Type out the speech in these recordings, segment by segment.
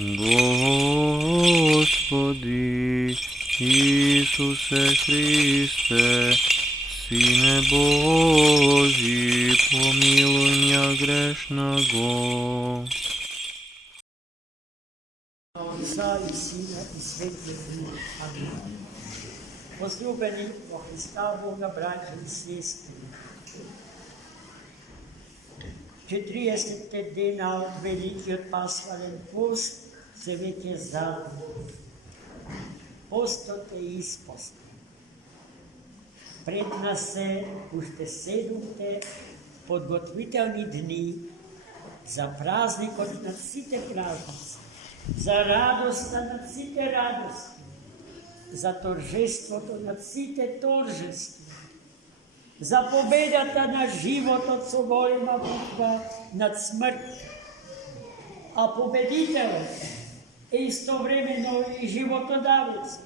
Господи Ісусе Христе, Сине Божий, помилуй меня грешного. Отца і Сина, і Святого Духа. Амінь. Возлюблені во Христа Бога, браті і сестри, 40 дена от Великиот Пасхален пост се веќе завршил. Постот е испост. Пред нас се уште 7 подготвителни дни за празникот на сите празници, за радоста на сите радости, за торжеството на сите торжества, за победата на животот со голема буква над смрт. А победителот е истовремено и животодавец.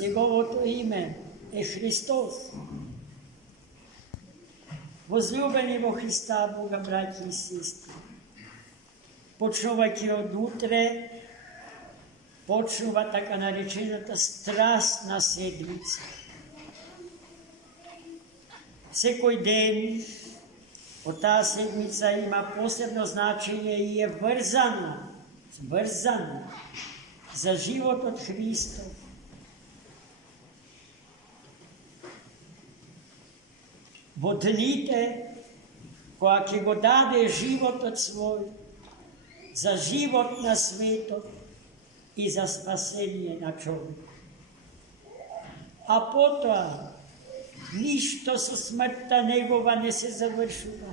Неговото име е Христос. Возлюбени во Христа Бога, браќи и сестри, почнувајќи од утре, почнува така наречената страстна седмица. Секој ден од таа седмица има посебно значење и е врзана за животот Христов. Во дните која ќе го даде животот свој, за живот на светот и за спасение на човек. А потоа, ништо со смртта негова не се завршува,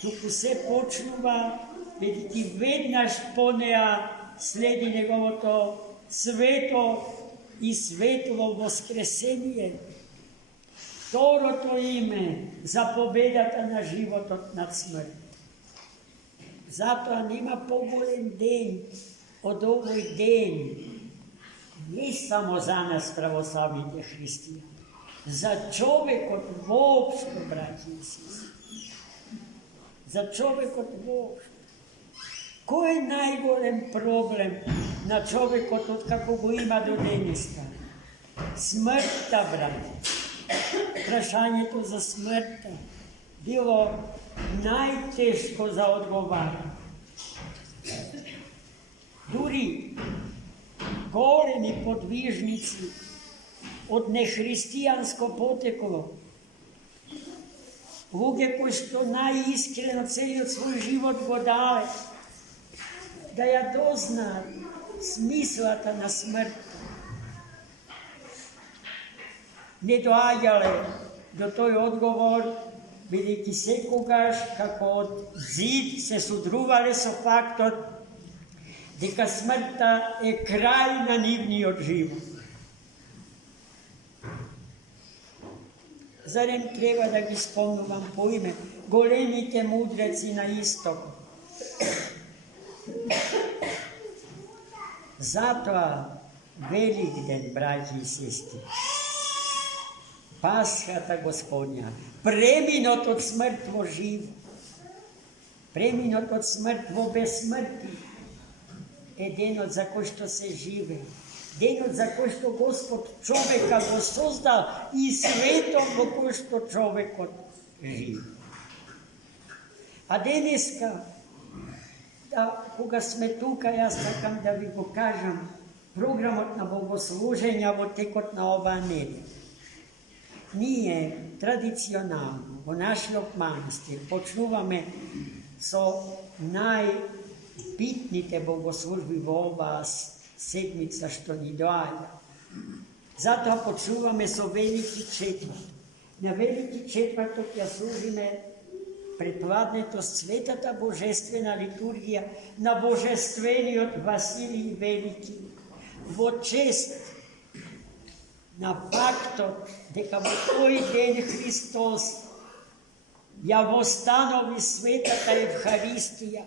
туку се почнува, бидејќи веднаш по неа следи неговото свето и светло воскресение. Второто име за победата на животот над смрт. Затоа нема поголем ден од овој ден, не само за нас православните христијани, за човекот воопшто, браќи и сестри. За човекот воопшто. Кој е најголем проблем на човекот откако го има до денеска? Смртта, браќи. Прашањето за смртта било најтешко за одговарање. Дури големи подвижници од нехристијанско потекло, луѓе кои што најискрено целиот свој живот го дале, да ја дознаат смислата на смртта, не доаѓале до тој одговор, бидејќи секогаш како од зид се судрувале со фактот дека смртта е крај на нивниот живот. Зарем треба да ги спомнувам по име големите мудреци на истокот? Затоа Великден, браќи и сестри, Пасхата Господња, преминот од смрт во живот, преминот од смрт во безсмрти, е денот за кој што се живе, денот за кој што Господ човека го создал и светот во кој што човекот живе. А денеска, кога сме тука, јас сакам да ви го кажам програмот на богослужења во текот на оваа неделя. Ние традиционално во нашиот манастир почнуваме со најбитните богослужби во оваа седмица што ни доаѓа. Затоа почнуваме со Велики четврток. На Велики четврток ја служиме предпладнето Светата Божествена литургија на Божествениот Василий Велики во чест на фактот дека во тој ден Христос ја востанови светата Евхаристија,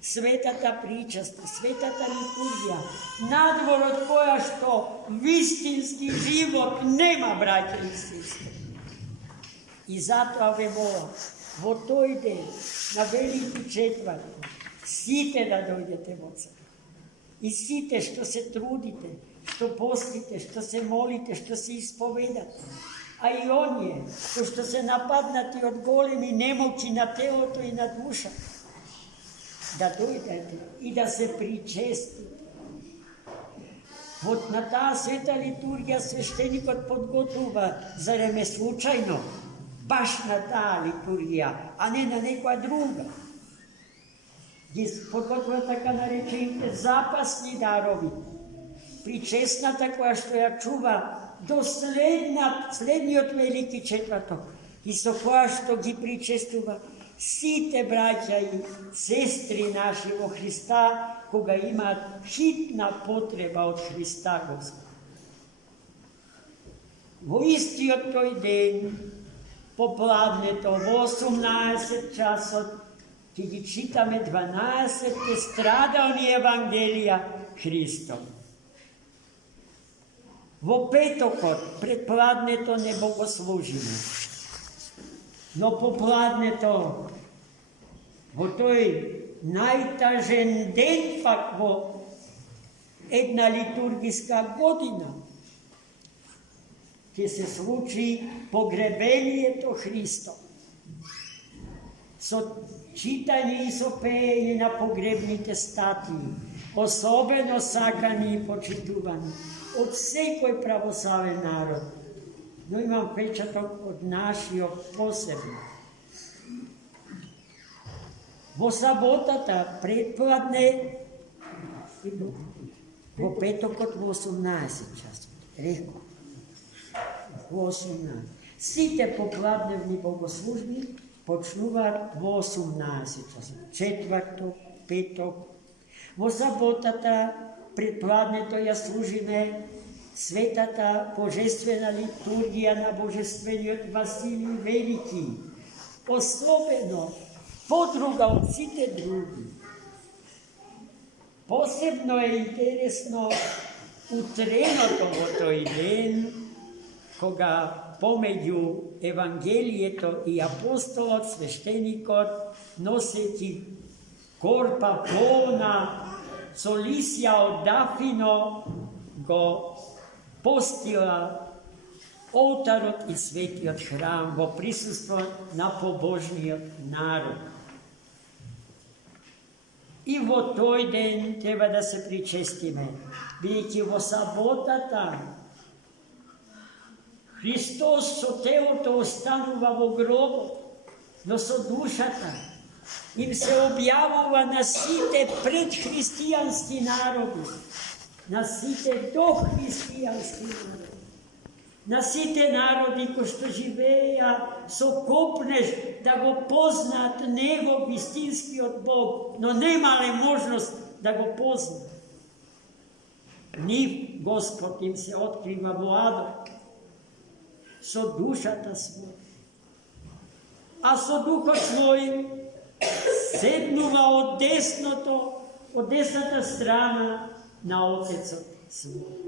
светата причаста, светата литургија, надвор од која што вистински живот нема, браќа и сестри. И затоа ве молам, во тој ден, на Велики четврток, Site da dojdete v crkvu. I site što se trudite, što postite, što se molite, što se ispovedate. A i on je, to što se napadnati od golemi nemoći na telo i na duša. Da dojdete i da se pričestite. Na ta sveta liturgija sveštenikot podgotova, zar je slučajno? Baš na ta liturgija, a ne na neka druga. Podgotova така наречените запасни дарови. Причестната, која што ја чува до следниот велики четврток и со која што ги причестува сите браќа и сестри наши во Христа, кога имаат хитна потреба од Христа Господ. Во истиот тој ден, попладнето, во 18 часот, ќе ги читаме 12 страдални Евангелија Христови. Во петокот, предпладнето не богослужиме. Но попладнето, во тој најтажен ден пак во една литургиска година, ќе се случи погребението Христово. Со читање и со пеење на погребните статии, особено сакани и почитувани од секој православен народ, но имам печаток од нашиот посебно. Во саботата предпладне, во петокот во 18 часот, реков, во 18. Сите попладневни богослужби почнуваат во 18 часот, четврток, петок. Во саботата предпладнето ја служиме светата божествена литургија на божествениот Василий Велики, особено подруга од сите други. Посебно е интересно утреното во тој ден, кога помеѓу Евангелието и апостолот, свештеникот, носејќи корпа полна со лисја од дафино, го постила олтарот и светиот храм во присуство на побожниот народ. И во тој ден треба да се причестиме, бидејќи во саботата Христос со телото останува во гробот, но со душата им се објавува на сите предхристијански народи, на сите дохристијански народи, на сите народи кои што живееја со копнеж да го познаат Него, вистинскиот Бог, но немале можност да го познаат. Нив Господ им се открива во Адом, со душата своја, а со духот свој седнува од десната страна на Отецот свој.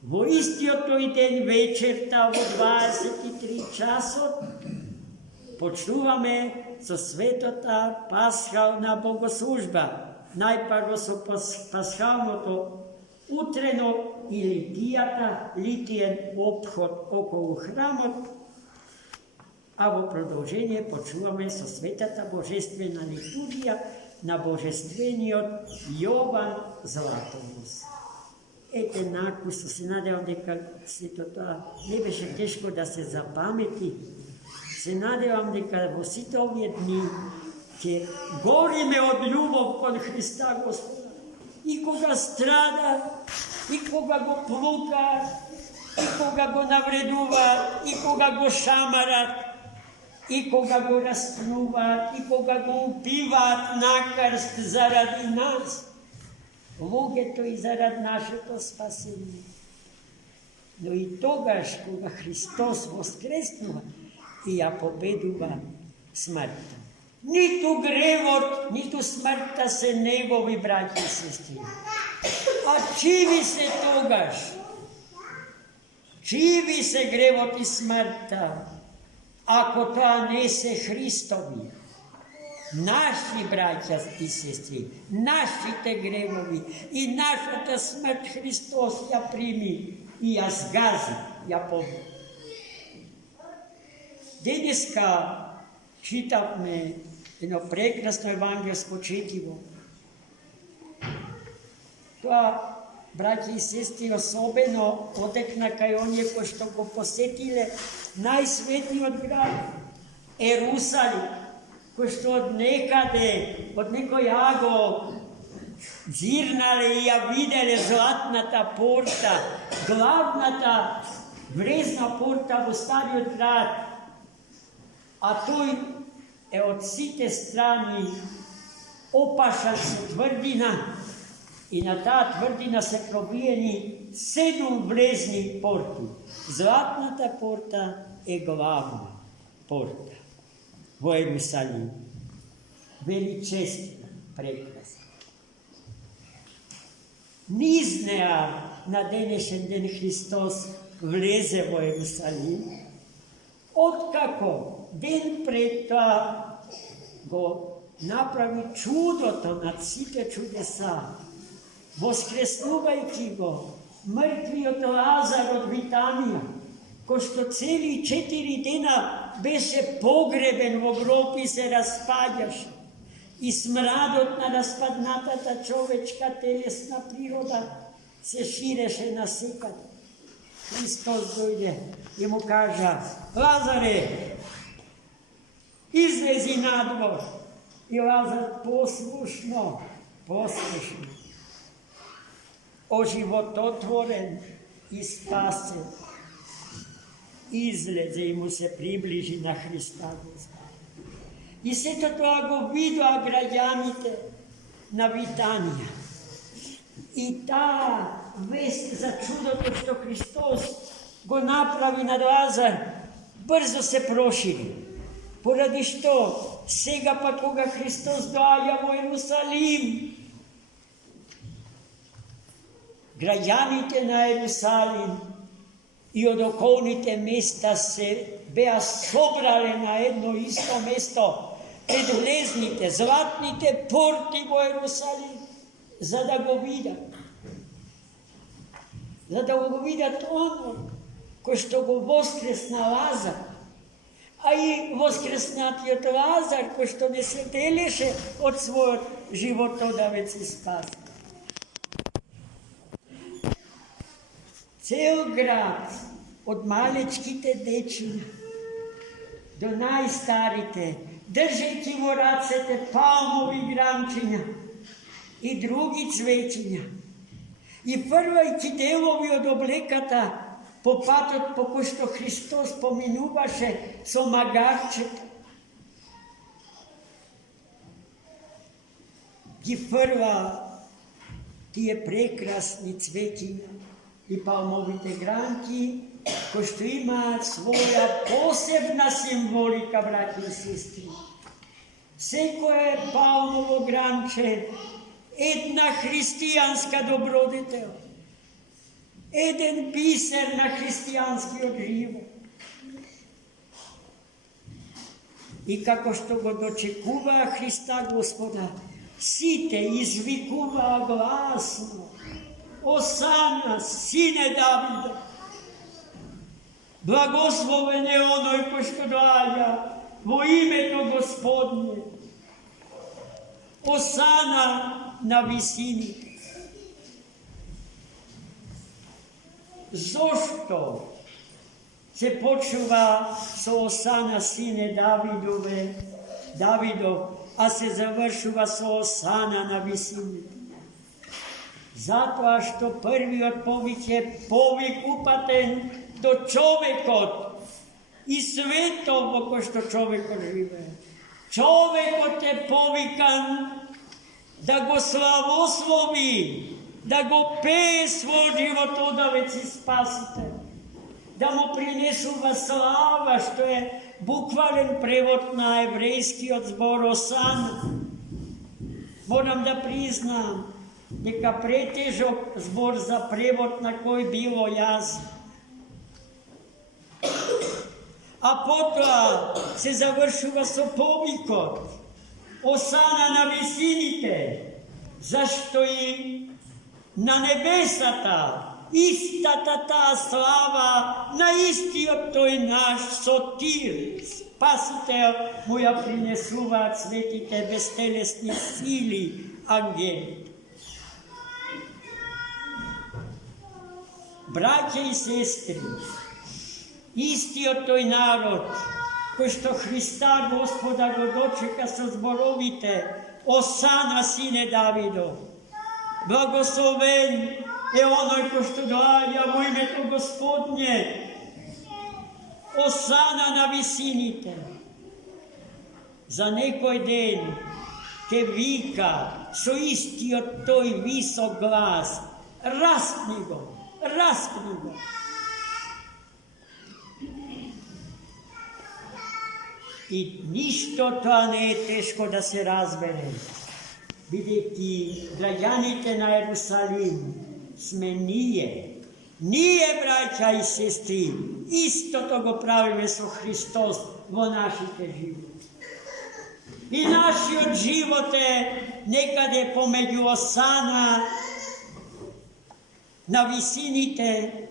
Во истиот тој ден вечерта во 23 часот почнуваме со светата пасхална богослужба. Најпрво со пасхалното утрено или литиен обход околу храмот, а во продолжение почнуваме со светата божествена литургија на божествениот Јован Златоус. Ете накусо, се надевам дека сето тоа не беше тешко да се запамети. Се надевам дека во сите овие дни ќе гориме од љубов кон Христа Господа. И кога страда, и кога го плука, и кога го навредуваат, и кога го шамарат, и кога го распнуваат, и кога го упиваат на крст заради нас, луѓето и зарад нашето спасение. Но и тогаш, кога Христос воскреснува и ја победува смртта. Ниту гревот, ниту смртта се негови, браќи и сестри. А чиви се тогаш? Чиви се гревот и смртта, ако тоа не се Христови? Наші браття і сестри, наші те гревови і нашата смърт Христос я прими и я сгази, я помни. Денеска читавме едно прекрасно евангелско четиво. Тоа, браќи и сестри, особено одекна кај оние кои што го посетиле најсветниот град, Ерусалим, кој што од некаде, од некој аго дзирнале и ја виделе златната порта, главната врезна порта во стариот град, а тој е од сите страни опашан со тврдина и на таа тврдина се пробиени 7 влезни порти. Златната порта е главна порта во Ерусалим. Величествена, прекрасна. Низ неа на денешен ден Христос влезе во Ерусалим, откако ден пред тоа го направи чудото над сите чудеса, воскреснувајќи го мртвиот Лазар од Витанија, кој што цели 4 дена беше погребен во гроб и се распаѓаше, и смрадот на распаднатата човечка телесна природа се ширеше насекаде. Христос дојде и му кажа: Лазаре, излези надвор. И Лазар послушно, оживототворен и спасен, излезе и му се приближи на Христа Господа. И сето тоа го видоа граѓаните на Витанија. И таа вест за чудото што Христос го направи на Лазар брзо се прошири. Поради што сега па кога Христос доаѓа во Ерусалим, граѓаните на Ерусалим и од околните места се беа собрале на едно исто место пред влезните, златните порти во Ерусалим, за да го видат. За да го видат оно кој што го воскресна Лазар, а и воскреснатиот Лазар кој што не се делеше од својот животодавец и спас. Цел град, од малечките дечиња до најстарите, држејќи во рацете палмови гранчиња и други цвеќиња, и фрвајќи делови од облеката по патот по кој што Христос поминуваше со магарчето, ги фрва тие прекрасни цвеќиња и палмовите гранки, кои што имаат своја посебна символика, браќи и сестри. Секое палмово гранче една христијанска добродетел, еден бисер на христијанскиот живот. И како што го дочекуваа Христа Господа, сите извикуваа гласно: Осана, сине Давидов! Благословен е оној кој што доаѓа во името Господне. Осана на висините. Зошто се почува со Осана, сине Давидов, а се завршува со Осана на висините? Затоа што првиот повик е повик упатен до човекот и светот во кој што човекот живее. Човекот е повикан да го славослови, да го пее свој животодавец и спасител, да му принесува слава, што е буквален превод на еврејскиот збор Осана. Морам да признам дека претежок збор за превод на кој било јазик. А потоа се завршува со повикот Осана на висините, зашто и на небесата истата таа слава на истиот тој наш сотир, Спасител, му ја принесуваат светите безтелесни сили, ангелите. Браќа и сестри, истиот тој народ, кој што Христа Господа го дочека со зборовите Осана, сине Давидов, благословен е оној кој што доаѓа во името Господне, Осана на висините. За некој ден ќе вика со истиот тој висок глас: распни го, распни го. И ништо тоа не е тешко да се разбере, бидејќи граѓаните на Ерусалим сме ние. Ние, браќа и сестри, истото го правиме со Христос во нашите животи. И нашиот живот е некаде помеѓу Осана на висините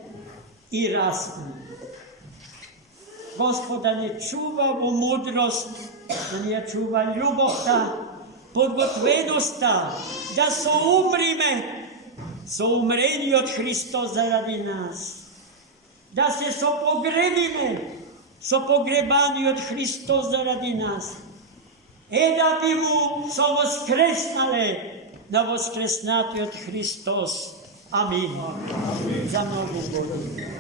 и распни. Господа не чува во мудрост, да ни ја чува љубовта, подготвеноста, да соумриме со умрениот Христос заради нас, да се сопогребиме со погребаниот Христос заради нас, да би му совоскреснале на воскреснатиот Христос. Амин. За многу години.